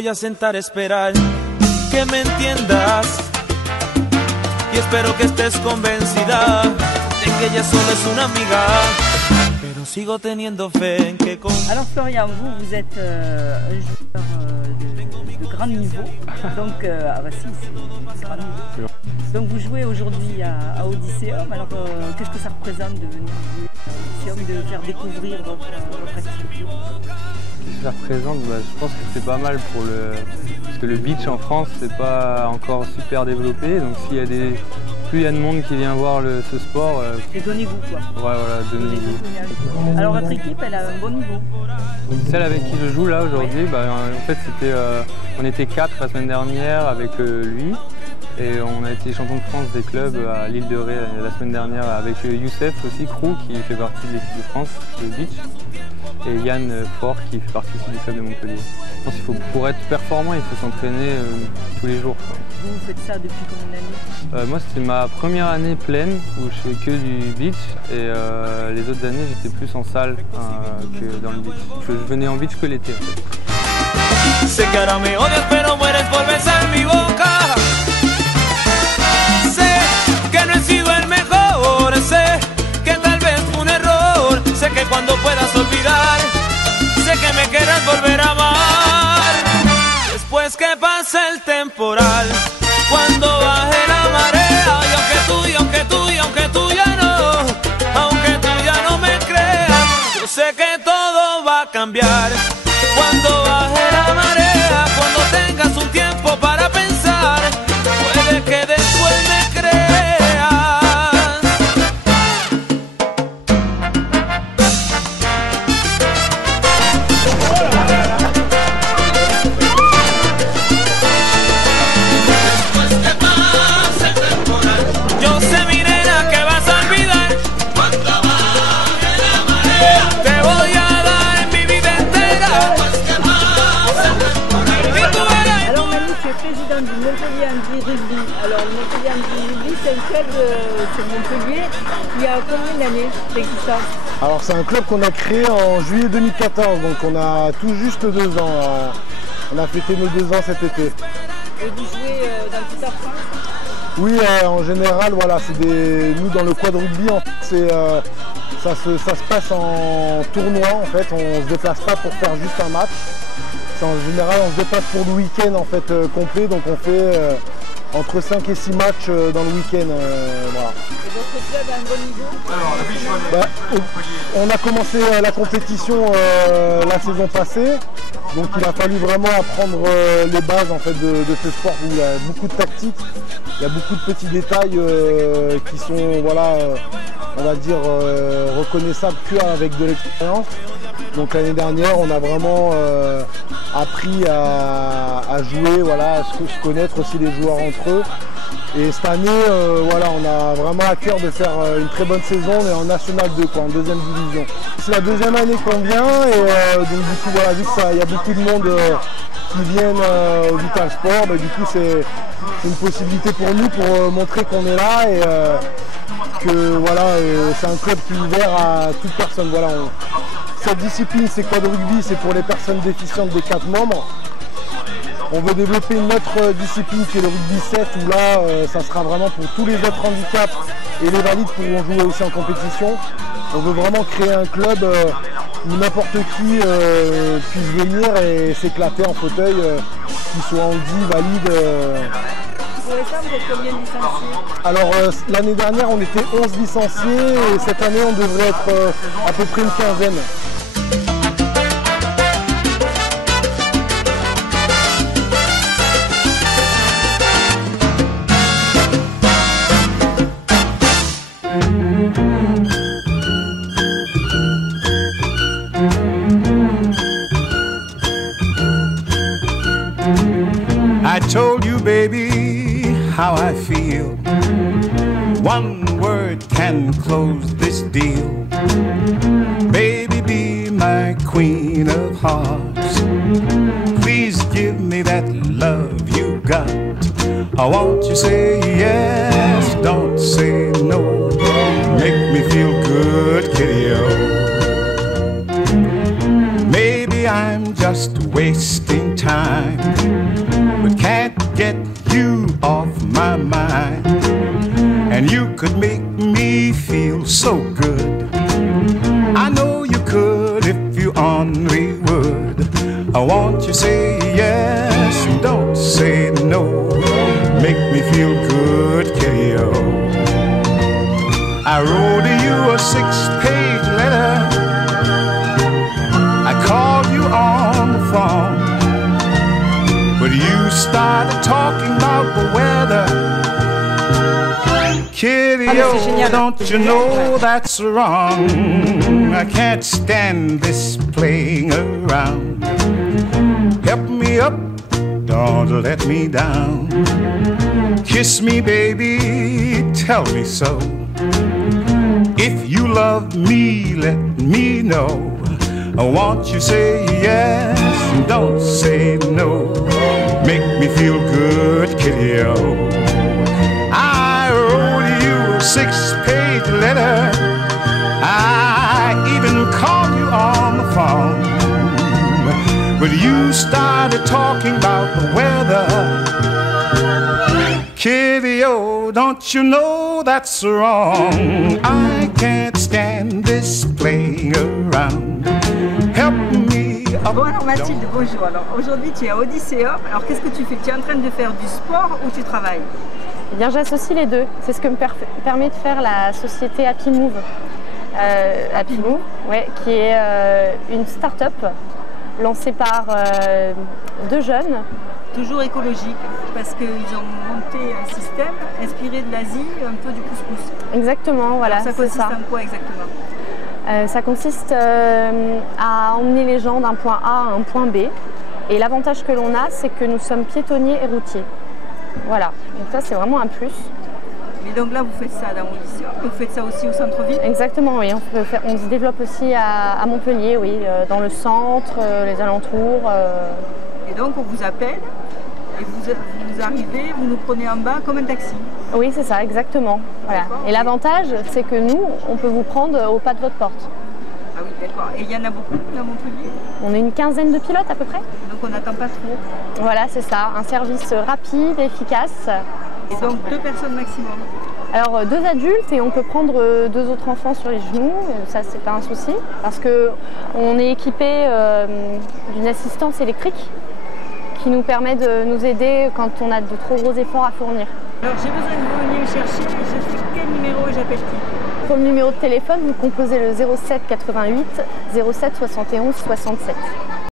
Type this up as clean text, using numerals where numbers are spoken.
voy a sentar a esperar que me entiendas y espero que estés convencida de que ella solo es una amiga, pero sigo teniendo fe en que con... Alors Florian, vous êtes un joueur de grand niveau, donc c'est grand niveau. Donc vous jouez aujourd'hui à Odysseum, alors qu'est-ce que ça représente de venir jouer à Odysseum, de faire découvrir votre activité? Ça représente, je pense que c'est pas mal pour parce que le beach en France c'est pas encore super développé, donc plus il y a de monde qui vient voir ce sport. C'est donnez-vous quoi. Ouais, voilà, donnez-vous. Alors votre équipe elle a un bon niveau. Celle avec qui je joue là aujourd'hui, en fait on était 4 la semaine dernière avec lui. Et on a été champion de France des clubs à l'île de Ré la semaine dernière avec Youssef aussi, Krou, qui fait partie de l'équipe de France de beach, et Yann Fort qui fait partie aussi du club de Montpellier. Je pense qu'il faut, pour être performant, il faut s'entraîner tous les jours. Vous faites ça depuis combien d'années? Moi c'était ma première année pleine où je fais que du beach, et les autres années j'étais plus en salle que dans le beach. Je venais en beach que l'été en fait. Sé que ahora me odias pero mueres por besar mi boca. Sé que tal vez fue un error, sé que cuando puedas olvidar, sé que me quieras volver a amar. Después que pase el temporal, cuando baje la marea, y aunque tú ya no me creas, yo sé que todo va a cambiar. Cuando baje la marea, cuando tengas un tiempo para pensar, puede que después me creas. Président du Montpellier Handball Rugby. Alors le Montpellier Handball Rugby, c'est un club sur Montpellier qui a combien d'années d'existence? Alors c'est un club qu'on a créé en juillet 2014, donc on a tout juste 2 ans. On a fêté nos 2 ans cet été. Et vous jouez dans toute la France? Oui, en général, voilà, nous dans le quad rugby, en fait, ça se passe en tournoi, en fait, on ne se déplace pas pour faire juste un match. En général, on se déplace pour le week-end en fait complet, donc on fait entre 5 et 6 matchs dans le week-end. Voilà. Et votre club a un bon niveau? On a commencé la compétition la saison passée, donc il a fallu vraiment apprendre les bases en fait, de ce sport où il y a beaucoup de tactique, il y a beaucoup de petits détails qui sont voilà, on va dire reconnaissables qu'avec de l'expérience. Donc l'année dernière, on a vraiment appris à jouer, voilà, à se connaître aussi les joueurs entre eux. Et cette année, voilà, on a vraiment à cœur de faire une très bonne saison. On est en National 2, quoi, en 2e division. C'est la 2e année qu'on vient et donc du coup, voilà, vu qu'il y a beaucoup de monde qui viennent au Vital Sport, du coup c'est une possibilité pour nous pour montrer qu'on est là et que voilà, c'est un club qui est ouvert à toute personne. Voilà, cette discipline, c'est quad rugby, c'est pour les personnes déficientes des 4 membres. On veut développer une autre discipline qui est le rugby 7 où là, ça sera vraiment pour tous les autres handicaps et les valides pourront jouer aussi en compétition. On veut vraiment créer un club où n'importe qui puisse venir et s'éclater en fauteuil, qu'il soit handi, valide. Pour les femmes, vous êtes combien de licenciés? Alors l'année dernière, on était 11 licenciés et cette année, on devrait être à peu près une quinzaine. I told you, baby, how I feel. One word can close this deal. Baby, be my queen of hearts. Please give me that love you got. I want you say yes, don't say no. Make me feel good, kitty-o. Maybe I'm just wasting time. I know you could if you only would. I want you say yes, don't say no. Make me feel good, Kitty-O. I wrote you a 6-page letter. I called you on the phone, but you started talking about the weather. Kitty-O, don't you know that's wrong? I can't stand this playing around. Help me up, don't let me down. Kiss me, baby, tell me so. If you love me, let me know. I want you say yes, don't say no. Make me feel good, Kitty-O. I wrote you a 6-page letter. I even called you on the phone, but you started talking about the weather. Kitty-O, don't you know that's wrong? I can't stand this playing around. Help me up. Bon alors Mathilde, bonjour. Alors aujourd'hui tu es à Odysseum. Alors qu'est-ce que tu fais? Tu es en train de faire du sport ou tu travailles? Eh bien j'associe les deux. C'est ce que me permet de faire la société Happy Move. Happy Move, ouais, qui est une start-up lancée par deux jeunes. Toujours écologique, parce qu'ils ont monté un système inspiré de l'Asie, un peu du couscous. Exactement, voilà. Alors ça consiste en quoi exactement? Ça consiste à emmener les gens d'un point A à un point B. Et l'avantage que l'on a, c'est que nous sommes piétonniers et routiers. Voilà, donc ça c'est vraiment un plus. Mais donc là vous faites ça dans Odysseum, vous faites ça aussi au centre-ville? Exactement, oui. On se développe aussi à Montpellier, oui, dans le centre, les alentours. Et donc on vous appelle et vous arrivez, vous nous prenez en bas comme un taxi? Oui, c'est ça, exactement. Voilà. Et l'avantage, c'est que nous, on peut vous prendre au pas de votre porte. Ah oui, d'accord. Et il y en a beaucoup à Montpellier? On est une quinzaine de pilotes à peu près. Donc on n'attend pas trop? Voilà, c'est ça. Un service rapide, efficace. Et donc 2 personnes maximum? Alors 2 adultes et on peut prendre 2 autres enfants sur les genoux, ça c'est pas un souci parce qu'on est équipé d'une assistance électrique qui nous permet de nous aider quand on a de trop gros efforts à fournir. Alors j'ai besoin que vous veniez me chercher, je fais quel numéro et j'appelle qui? Pour le numéro de téléphone, vous composez le 07 88 07 71 67.